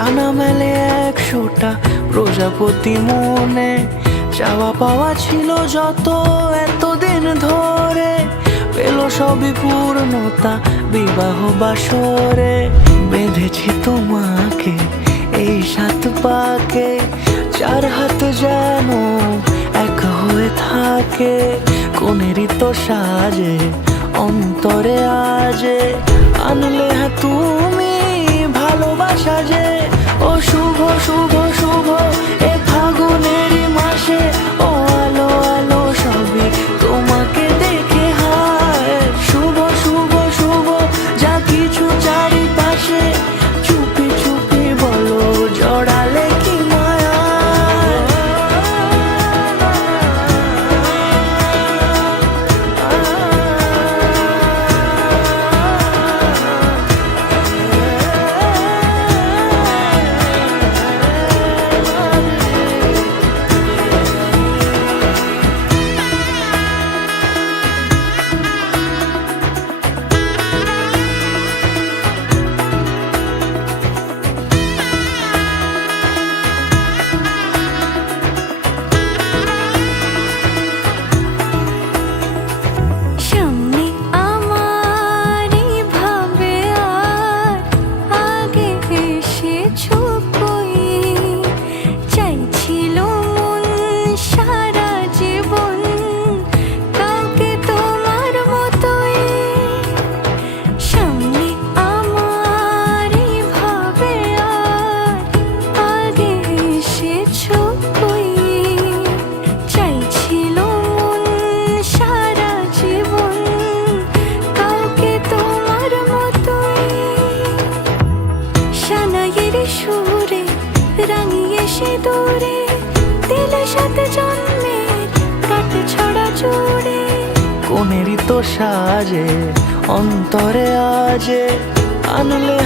ডানা মেলে 100টা প্রজাপতি মনে, চাওয়া পাওয়া ছিল যত এতদিন ধরে, পেল সবই পূর্ণতা বিবাহ বাসরে। বেঁধেছি তোমাকে এই 7 পাকে, 4 হাত যেন এক হয়ে থাকে। কোনেরই তো সাজে অন্তরে আজে, আনলে তুমি ভালোবাসা যে। ও শুভ শুভ শুভ এ ফাগুনেরই মাসে, ও আলো আলো সবই তোমাকে দেখে হায়। শুভ শুভ শুভ যা কিছু চারিপাশে, চুপি চুপি বলো জড়ালে কি মায়া। সুরে রাঙিয়ে সে দূরে দিলে 7 জন্মের কাট ছড়া জুড়ে। কোনেরই তো সাজে অন্তরে আজে, আনলে